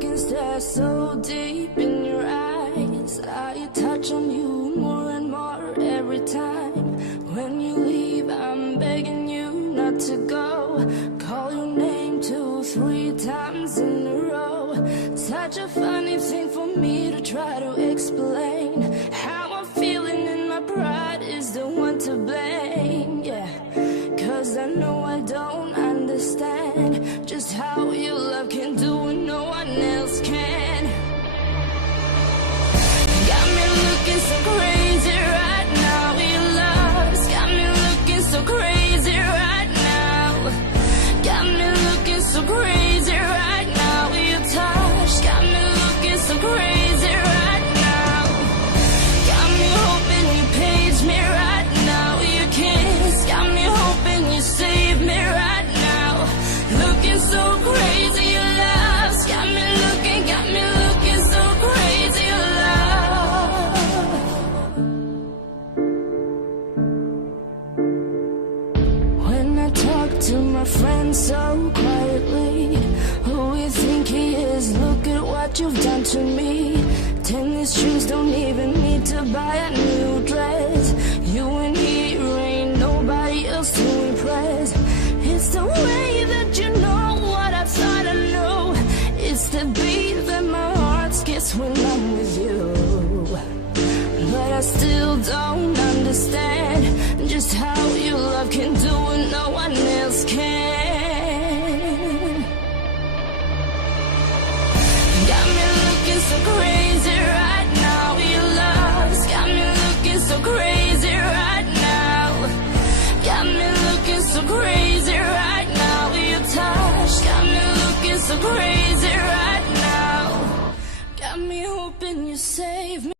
can stare so deep in your eyes. I touch on you more and more every time. When you leave, I'm begging you not to go. Call your name 2, 3 times in a row. Such a funny thing for me to try to explain. How I'm feeling and my pride is the one to blame. Yeah, 'cause I know I don't understand just how your love can do what no one else can. Got me looking so crazy right now. Your love's got me looking so crazy right now. Got me looking so crazy right now. Your touch got me looking so crazy right now. Got me hoping you page me right now. Your kiss got me hoping you save me right now. Looking so crazy, your love's got me looking so crazy, your love. When I talk to my friends so quietly, who you think he is? Look at what you've done to me. Tennis shoes don't even need to buy a new dress. You and he ain't nobody else to impress. It's the way that you know what I thought I knew. It's the beat that my heart skips when I'm with you. But I still don't understand just how your love can do what no one else can. Got me looking so crazy right now. Your love's got me looking so crazy right now. Got me looking so crazy right now. Your touch got me looking so crazy right now. Got me hoping you save me.